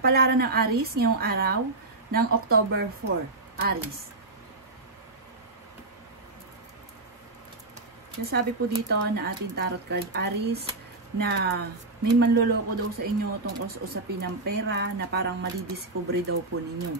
Kapalaran ng Aries ngayong araw ng October 4. Aries. Sabi po dito na ating tarot card Aries na may manloloko daw sa inyo tungkol sa usapin ng pera na parang madidiscovery daw po ninyo.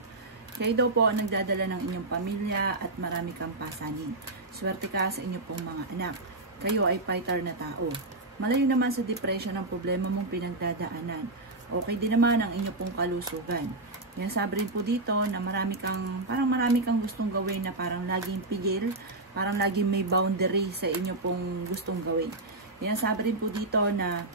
Kayo daw po ang nagdadala ng inyong pamilya at marami kang pasanin. Swerte ka sa inyo pong mga anak. Kayo ay fighter na tao. Malayo naman sa depression ang problema mong pinagdadaanan. Okay din naman ang inyo pong kalusugan. Yan, sabi rin po dito na marami kang gustong gawin na parang laging pigil, parang laging may boundary sa inyo pong gustong gawin. Yan, sabi rin po dito na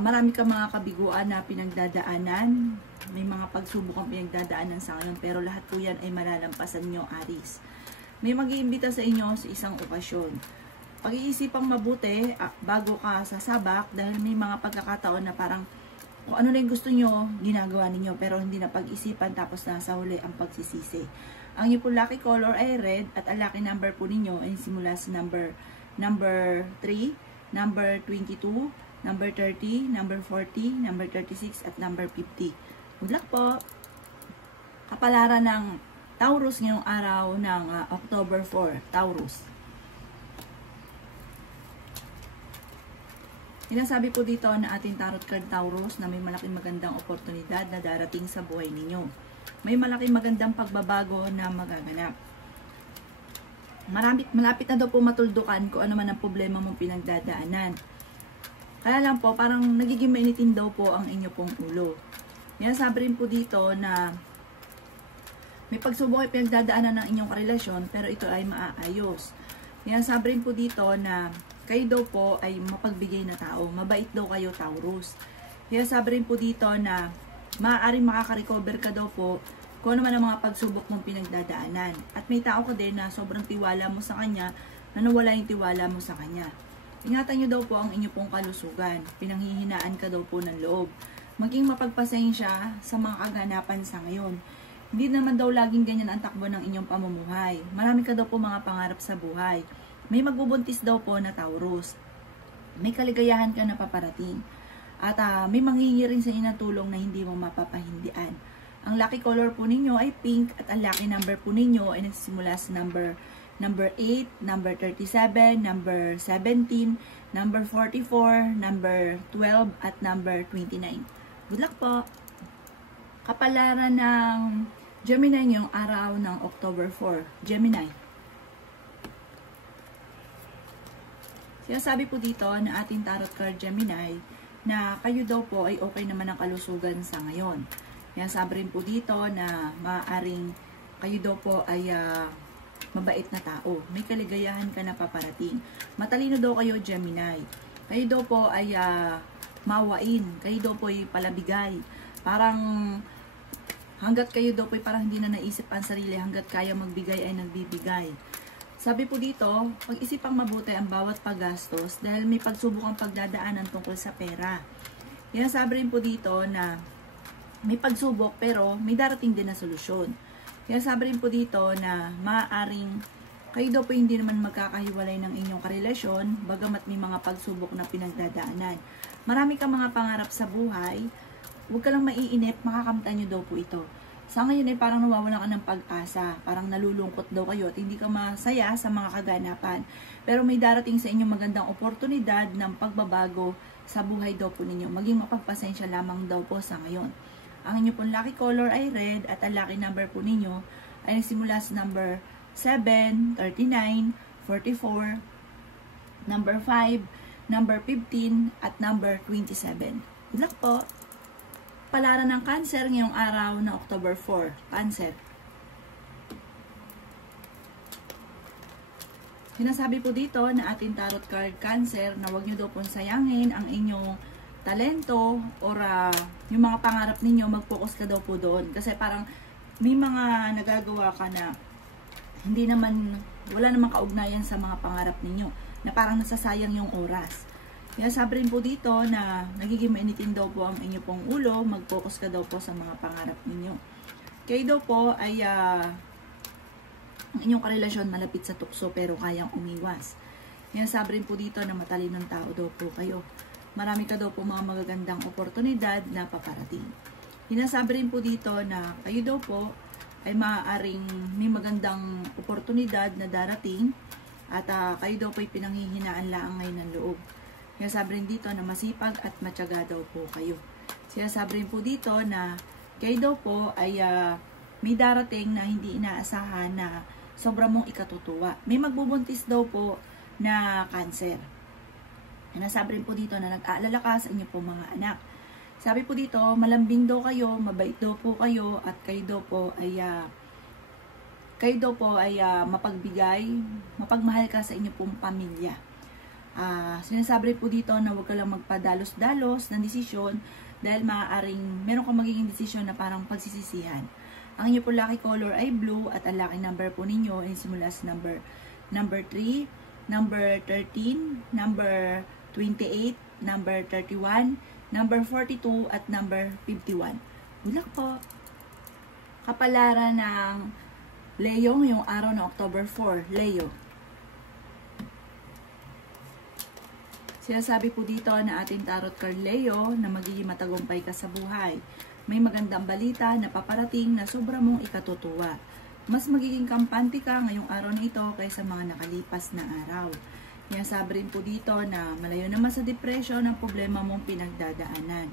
marami kang mga kabiguan na pinagdadaanan, may mga pagsubok ang pinagdadaanan sa ngayon, pero lahat po yan ay malalampasan nyo, Aries. May mag-iimbita sa inyo sa isang okasyon. Pag-iisipang mabuti bago ka sasabak dahil may mga pagkakataon na parang kung ano na yung gusto nyo, ginagawa ninyo pero hindi na pag-isipan tapos nasa huli ang pagsisisi. Ang inyong po lucky color ay red at ang lucky number po ninyo ay simula sa number 3, number 22, number 30, number 40, number 36 at number 50. Good luck po! Kapalaran ng Taurus ngayong araw ng October 4, Taurus. Sinasabi po dito na ating tarot card Taurus na may malaking magandang oportunidad na darating sa buhay ninyo. May malaking magandang pagbabago na magaganap. Malapit na daw po matuldukan kung ano man ang problema mong pinagdadaanan. Kaya lang po, parang nagiging mainitin daw po ang inyo pong ulo. Yan, sabi rin po dito na may pagsubok ay pinagdadaanan ng inyong karelasyon pero ito ay maaayos. Yan, sabi rin po dito na kayo daw po ay mapagbigay na tao. Mabait daw kayo, Taurus. Kaya sabi rin po dito na maaaring makaka-recover ka daw po kung ano man ang mga pagsubok mong pinagdadaanan. At may tao ka din na sobrang tiwala mo sa kanya na nawala yung tiwala mo sa kanya. Ingatan nyo daw po ang inyo pong kalusugan. Pinanghihinaan ka daw po ng loob. Maging mapagpasensya sa mga kaganapan sa ngayon. Hindi naman daw laging ganyan ang takbo ng inyong pamumuhay. Marami ka daw po mga pangarap sa buhay. May magbubuntis daw po na Taurus. May kaligayahan ka na paparating. At may manghingi rin sa inyo ng tulong na hindi mo mapapahindian. Ang lucky color po ninyo ay pink at ang lucky number po ninyo ay nagsisimula sa number 8, number 37, number 17, number 44, number 12 at number 29. Good luck po! Kapalaran ng Gemini ngayong araw ng October 4. Gemini. Sinasabi po dito na ating tarot card Gemini na kayo daw po ay okay naman ang kalusugan sa ngayon. Sinasabi rin po dito na maaaring kayo daw po ay mabait na tao. May kaligayahan ka na paparating. Matalino daw kayo, Gemini. Kayo daw po ay mawain. Kayo daw po ay palabigay. Parang hanggat kayo daw po ay parang hindi na naisip ang sarili. Hanggat kaya magbigay ay nagbibigay. Sabi po dito, pag-isipang mabuti ang bawat paggastos dahil may pagsubok ang pagdadaanan tungkol sa pera. Yan, sabi rin po dito na may pagsubok pero may darating din na solusyon. Yan, sabi rin po dito na maaaring kayo daw po hindi naman magkakahiwalay ng inyong karelasyon bagamat may mga pagsubok na pinagdadaanan. Marami kang mga pangarap sa buhay, huwag ka lang maiinip, makakamtan nyo daw po ito. Sa ngayon ay parang nawawalan ka ng pag-asa, parang nalulungkot daw kayo at hindi ka masaya sa mga kaganapan. Pero may darating sa inyo magandang oportunidad ng pagbabago sa buhay daw po ninyo. Maging mapagpasensya lamang daw po sa ngayon. Ang inyo pong lucky color ay red at ang lucky number po ninyo ay nagsimula sa number 7, 39, 44, number 5, number 15 at number 27. Good luck po! Palaran ng Cancer ngayong araw na October 4. Cancer. Sinasabi po dito na ating tarot card Cancer na huwag nyo daw pong sayangin ang inyong talento or yung mga pangarap ninyo, mag-focus ka daw po doon. Kasi parang may mga nagagawa ka na hindi naman, wala namang kaugnayan sa mga pangarap ninyo. Na parang nasasayang yung oras. Kaya sabi rin po dito na nagiging mainitin daw po ang inyo pong ulo, mag-focus ka daw po sa mga pangarap ninyo. Kayo daw po ay ang inyong karelasyon malapit sa tukso pero kayang umiwas. Kaya sabi rin po dito na matalinong tao daw po kayo. marami ka daw po mga magagandang oportunidad na paparating. Hinasabi rin po dito na kayo daw po ay maaaring may magandang oportunidad na darating at kayo daw po ay pinanghihinaan lang ngayon ng loob. Hinasabi rin dito na masipag at matyaga daw po kayo. Sinasabi rin po dito na kayo daw po ay may darating na hindi inaasahan na sobra mong ikatutuwa. May magbubuntis daw po na cancer. Hinasabi rin po dito na nag-aalala ka sa inyo po mga anak. Sabi po dito, malambing daw kayo, mabait daw po kayo, at kayo daw po ay mapagbigay, mapagmahal ka sa inyo pong pamilya. Sinasabi rin po dito na huwag ka lang magpadalos-dalos ng desisyon dahil maaaring meron kang magiging desisyon na parang pagsisisihan. Ang inyo po lucky color ay blue at ang lucky number po ninyo ay simula sa number 3, number 13, number 28, number 31, number 42 at number 51. Good luck po! Kapalaran ng Leo ngayong araw ng October 4. Leo. Sinasabi po dito na ating tarot card Leo na magiging matagumpay ka sa buhay. May magandang balita na paparating na sobra mong ikatutuwa. Mas magiging kampante ka ngayong araw na ito kaysa mga nakalipas na araw. Sinasabi rin po dito na malayo naman sa depression ang problema mong pinagdadaanan.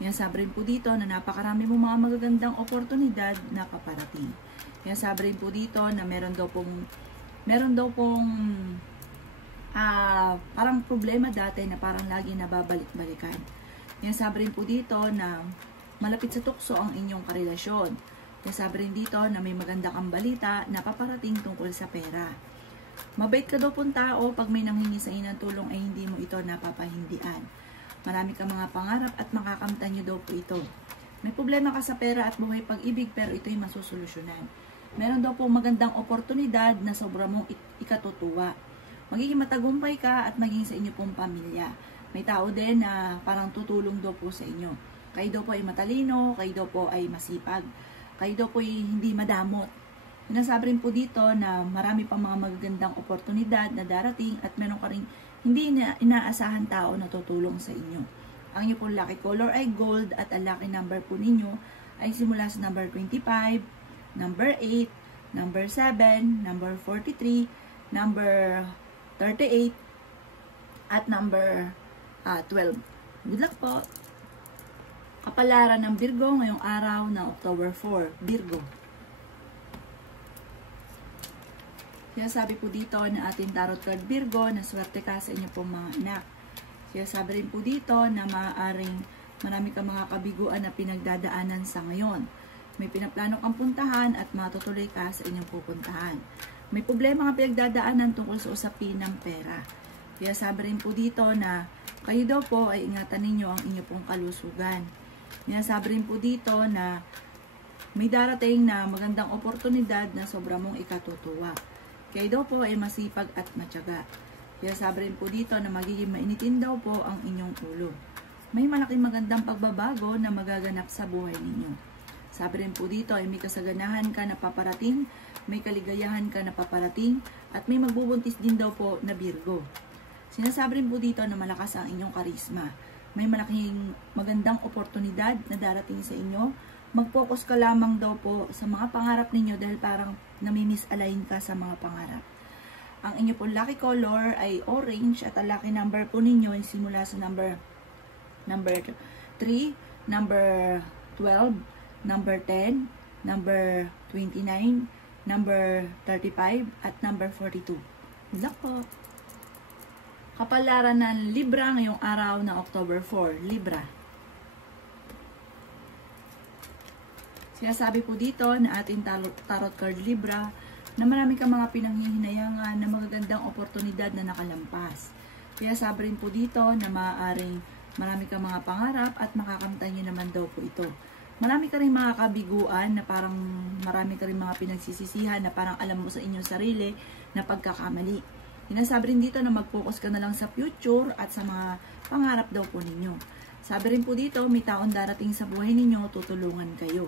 Sinasabi rin po dito na napakarami mong mga magagandang oportunidad na paparating. Sinasabi rin po dito na meron daw pong parang problema dati na parang lagi nababalik-balikan. Sinasabi rin po dito na malapit sa tukso ang inyong karelasyon. Sinasabi rin dito na may maganda kang balita na paparating tungkol sa pera. Mabait ka daw pong tao, pag may nanghingi sa inyo ng tulong ay hindi mo ito napapahindian. Marami kang mga pangarap at makakamtan nyo daw po ito. May problema ka sa pera at buhay pag-ibig pero ito'y masusolusyonan. Meron daw pong magandang oportunidad na sobra mong ikatutuwa. Magiging matagumpay ka at maging sa inyo pong pamilya. May tao din na parang tutulong daw po sa inyo. Kayo daw po ay matalino, kayo daw po ay masipag, kayo daw po ay hindi madamot. Sinasabi rin po dito na marami pang mga magagandang oportunidad na darating at meron ka rin hindi inaasahan tao na tutulong sa inyo. Ang inyo pong lucky color ay gold at ang lucky number po ninyo ay simula sa number 25, number 8, number 7, number 43, number 38, at number 12. Good luck po! Kapalaran ng Virgo ngayong araw na October 4. Virgo. Sinasabi po dito na ating tarot card Virgo na swerte ka sa inyo pong mga anak. Sinasabi rin po dito na maaaring marami kang mga kabiguan na pinagdadaanan sa ngayon. May pinaplano kang puntahan at matutuloy ka sa inyong pupuntahan. May problema kang pinagdadaanan tungkol sa usapin ng pera. Sinasabi rin po dito na kayo daw po ay ingatan ninyo ang inyong pong kalusugan. Sinasabi rin po dito na may darating na magandang oportunidad na sobra mong ikatutuwa. Kayo daw po ay masipag at matyaga. Sinasabi rin po dito na magiging mainitin daw po ang inyong ulo. May malaking magandang pagbabago na magaganap sa buhay ninyo. Sabi rin po dito ay may kasaganahan ka na paparating, may kaligayahan ka na paparating, at may magbubuntis din daw po na Virgo. Sinasabi rin po dito na malakas ang inyong karisma. May malaking magandang oportunidad na darating sa inyo. Mag-focus ka lamang daw po sa mga pangarap ninyo dahil parang nami-misalign ka sa mga pangarap. Ang inyo po lucky color ay orange at ang lucky number po ninyo ay simula sa number 3, number 12, number 10, number 29, number 35, at number 42. Good luck po! Kapalaran ng Libra ngayong araw na October 4. Libra. Sinasabi po dito na ating tarot card Libra na marami kang mga pinanghihinayangan na magagandang oportunidad na nakalampas. Sinasabi rin po dito na maaaring marami kang mga pangarap at makakamtan nyo naman daw po ito. Marami ka rin mga kabiguan na parang marami ka rin mga pinagsisisihan na parang alam mo sa inyong sarili na pagkakamali. Sinasabi rin dito na mag-focus ka na lang sa future at sa mga pangarap daw po ninyo. Sabi rin po dito, may taon darating sa buhay ninyo, tutulungan kayo.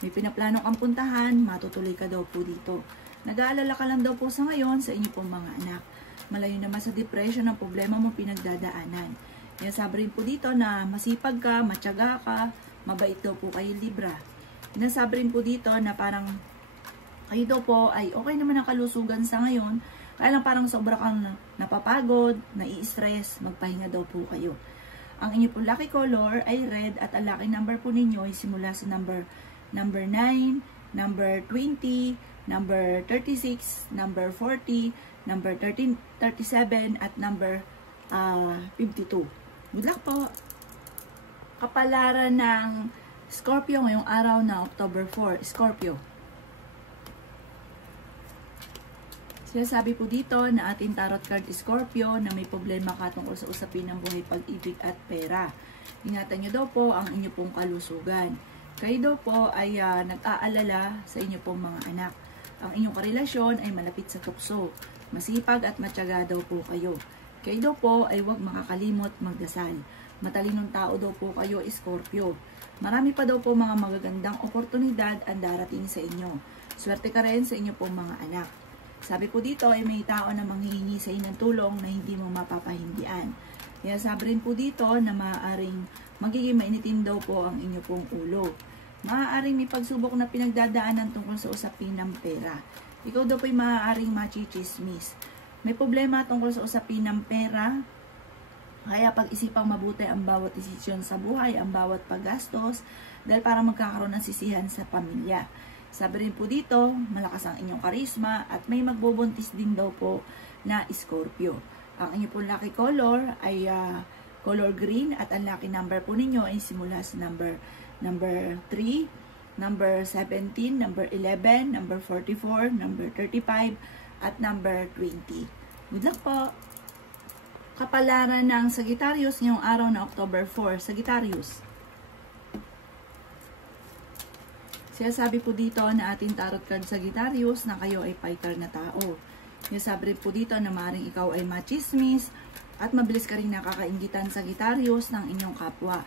May pinaplano kang puntahan, matutuloy ka daw po dito. Nag-aalala ka lang daw po sa ngayon sa inyo pong mga anak. Malayo naman sa depression ang problema mo pinagdadaanan. Sabi rin po dito na masipag ka, matyaga ka, mabait daw po kayo Libra. Sabi rin po dito na parang kayo daw po ay okay naman ang kalusugan sa ngayon, kaya lang parang sobra kang napapagod, nai-stress, magpahinga daw po kayo. Ang inyo po lucky color ay red at ang lucky number po ninyo ay simula sa number 9, number 20, number 36, number 40, number 13, 37, at number 52. Good luck po! Kapalaran ng Scorpio ngayong araw na October 4. Scorpio. Sinasabi po dito na ating tarot card Scorpio na may problema ka tungkol sa usapin ng buhay, pag-ibig at pera. Ingatan nyo daw po ang inyo pong kalusugan. Kayo daw po ay nag-aalala sa inyo pong mga anak. Ang inyong karelasyon ay malapit sa tukso. Masipag at matyaga daw po kayo. Kayo daw po ay huwag makakalimot magdasal. Matalinong tao daw po kayo, Scorpio. Marami pa daw po mga magagandang oportunidad ang darating sa inyo. Swerte ka rin sa inyo pong mga anak. Sabi po dito ay may tao na manghihingi sa inyo ng tulong na hindi mo mapapahindian. Kaya sabi rin po dito na maaaring magiging mainitin daw po ang inyo pong ulo. Maaaring may pagsubok na pinagdadaanan tungkol sa usapin ng pera. Ikaw daw po ay maaaring machichismis. May problema tungkol sa usapin ng pera, kaya pag-isipang mabuti ang bawat desisyon sa buhay, ang bawat paggastos, dahil para magkakaroon ng sisihan sa pamilya. Sabi rin po dito, malakas ang inyong karisma at may magbubuntis din daw po na Scorpio. Ang inyong po lucky color ay color green at ang lucky number po ninyo ay simula sa number 3, number 17, number 11, number 44, number 35, at number 20. Good luck po! Kapalaran ng Sagittarius ngayong araw na October 4. Sagittarius. Sinasabi po dito na ating tarot card Sagittarius na kayo ay fighter na tao. Sinasabi po dito na maaaring ikaw ay machismis at mabilis ka rin nakakainggitan Sagittarius ng inyong kapwa.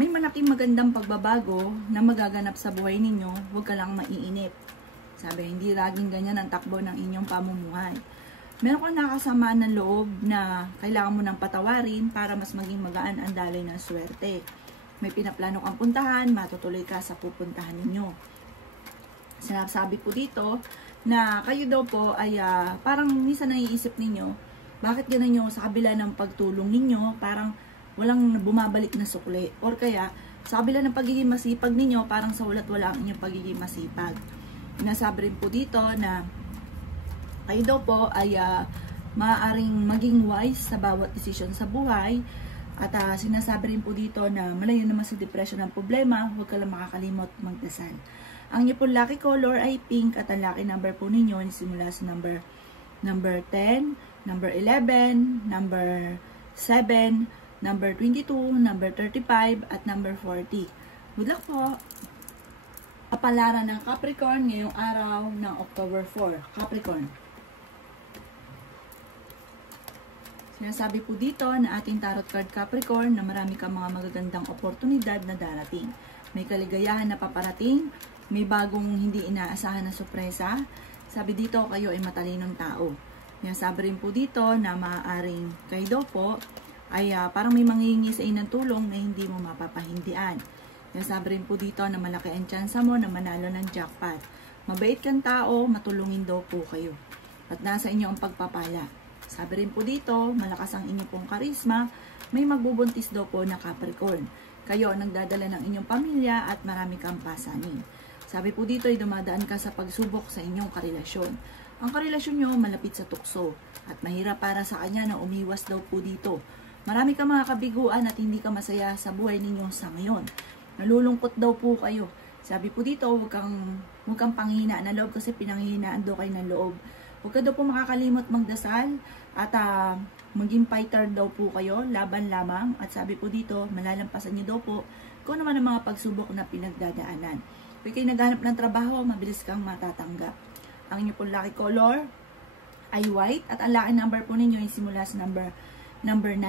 May malaking magandang pagbabago na magaganap sa buhay ninyo, huwag ka lang maiinip. Sabi, hindi laging ganyan ang takbo ng inyong pamumuhay. Meron kang nakasamaan ng loob na kailangan mo ng patawarin para mas maging magaan ang daloy ng swerte. May pinaplano kang puntahan, matutuloy ka sa pupuntahan ninyo. Sinasabi po dito na kayo daw po ay parang minsan naiisip ninyo, bakit ganun yung sa kabila ng pagtulong ninyo, parang walang bumabalik na sukli. Or kaya, sa kabila ng pagiging masipag ninyo, parang sa walat wala ang inyong pagiging masipag. Nasabi rin po dito na kayo daw po ay maaaring maging wise sa bawat desisyon sa buhay. At sinasabi rin po dito na malayo naman sa depression ng problema, huwag ka lang makakalimot magdasal. Ang inyo po lucky color ay pink at ang lucky number po ninyo ay simula sa number 10, number 11, number 7, number 22, number 35, at number 40. Good luck po! Kapalaran ng Capricorn ngayong araw ng October 4. Capricorn. Sinasabi po dito na ating tarot card Capricorn na marami kang mga magagandang oportunidad na darating. May kaligayahan na paparating, may bagong hindi inaasahan na sorpresa. Sabi dito, kayo ay matalinong tao. Sinasabi rin po dito na maaaring kayo daw po ay parang may manghihingi sa inyo ng tulong na hindi mo mapapahindian. Sabi rin po dito na malaki ang tsansa mo na manalo ng jackpot. Mabait kang tao, matulungin daw po kayo. At nasa inyo ang pagpapala. Sabi rin po dito, malakas ang inyong pong karisma, may magbubuntis daw po na Capricorn. Kayo ang nagdadala ng inyong pamilya at marami kang pasanin. Sabi po dito ay dumadaan ka sa pagsubok sa inyong karelasyon. Ang karelasyon nyo malapit sa tukso at mahirap para sa kanya na umiwas daw po dito. Marami kang mga kabiguan at hindi ka masaya sa buhay ninyo sa ngayon. Nalulungkot daw po kayo. Sabi po dito, huwag kang panghina ng loob kasi pinanghihinaan daw kayo ng loob. Huwag ka daw po makakalimot magdasal at maging fighter daw po kayo, laban lamang. At sabi po dito, malalampasan niyo daw po kung naman ang mga pagsubok na pinagdadaanan. Kung kayo naghanap ng trabaho, mabilis kang matatanggap. Ang inyo po lucky color ay white at ang lucky number po ninyo ay simula sa number 9,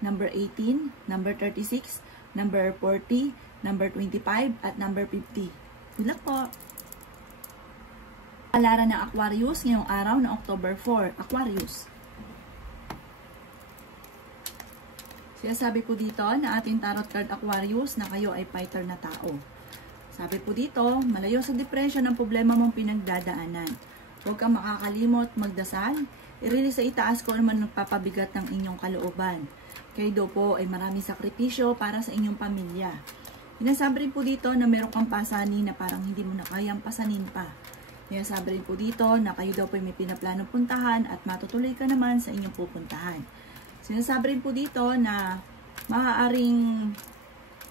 number 18, number 36, number 40, number 25, at number 50. Good luck po! Kapalaran ng Aquarius ngayong araw ng October 4. Aquarius. Sinasabi po dito na ating tarot card Aquarius na kayo ay fighter na tao. Sabi po dito, malayo sa depression ang problema mong pinagdadaanan. Huwag kang makakalimot magdasal. Irili sa itaas ko naman nagpapabigat ng inyong kalooban. Kayo daw po ay maraming sakripisyo para sa inyong pamilya. Sinasabi rin po dito na meron kang pasanin na parang hindi mo na kayang pasanin pa. Sinasabi rin po dito na kayo daw po ay may pinaplanong puntahan at matutuloy ka naman sa inyong pupuntahan. Sinasabi rin po dito na maaaring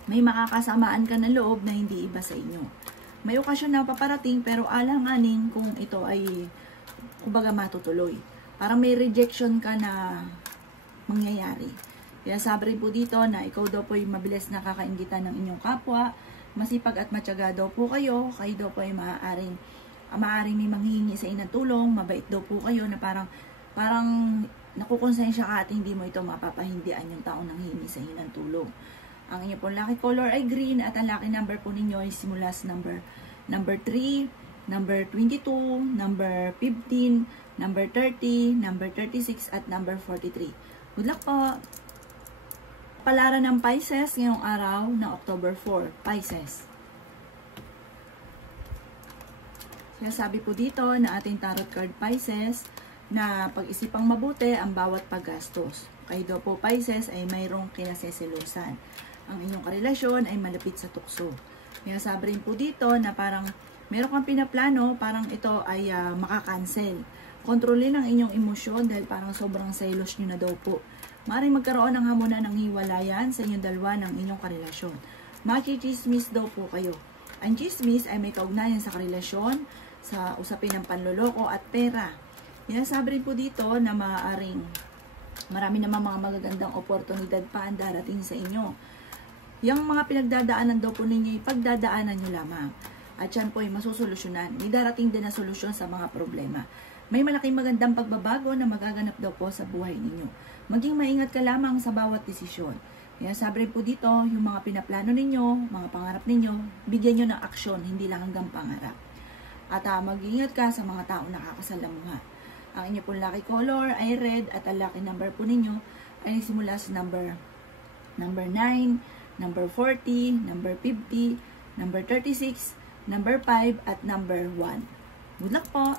may makakasamaan ka na loob na hindi iba sa inyo. May okasyon na paparating pero alanganin kung ito ay kumbaga matutuloy. Parang may rejection ka na mangyayari. Sinasabi rin po dito na ikaw daw po ay mabilis nakakaingitan ng inyong kapwa, masipag at matyaga daw po kayo daw po ay maaaring may manghihingi sa inyo ng tulong, mabait daw po kayo na parang nakukonsensya ka at hindi mo ito mapapahindian yung taong nanghihingi sa inyo ng tulong. Ang inyo pong lucky color ay green at ang lucky number po ninyo ay simula sa number 3, number 22, number 15, number 30, number 36 at number 43. Good luck po! Palaran ng Pisces ngayong araw ng October 4, Pisces. Sinasabi po dito na ating tarot card Pisces na pag-isipang mabuti ang bawat paggastos. Kayo daw po Pisces ay mayroong kinaseselusan. Ang inyong karelasyon ay malapit sa tukso. Sinasabi rin po dito na parang meron kang pinaplano, parang ito ay makakancel. Kontrolin ang inyong emosyon dahil parang sobrang selos nyo na daw po. Maaaring magkaroon ng hamunan ng hiwalayan sa inyong dalawa ng inyong karelasyon. Machi-chismis daw po kayo. Ang chismis ay may kaugnayan sa karelasyon, sa usapin ng panloloko at pera. Sinasabi rin po dito na maaaring marami naman mga magagandang oportunidad pa ang darating sa inyo. Yung mga pinagdadaanan daw po ninyo, ipagdadaanan nyo lamang. At yan po ay masusolusyonan. May darating din na solusyon sa mga problema. May malaking magandang pagbabago na magaganap daw po sa buhay ninyo. Maging maingat ka lamang sa bawat desisyon. Sinasabi rin po dito, yung mga pinaplano ninyo, mga pangarap ninyo, bigyan nyo ng aksyon, hindi lang hanggang pangarap. At mag-ingat ka sa mga taong nakakasalamuha. Ang inyo pong lucky color ay red at ang lucky number po ninyo ay simula sa number 9, number 40, number 50, number 36, number 5 at number 1. Good luck po!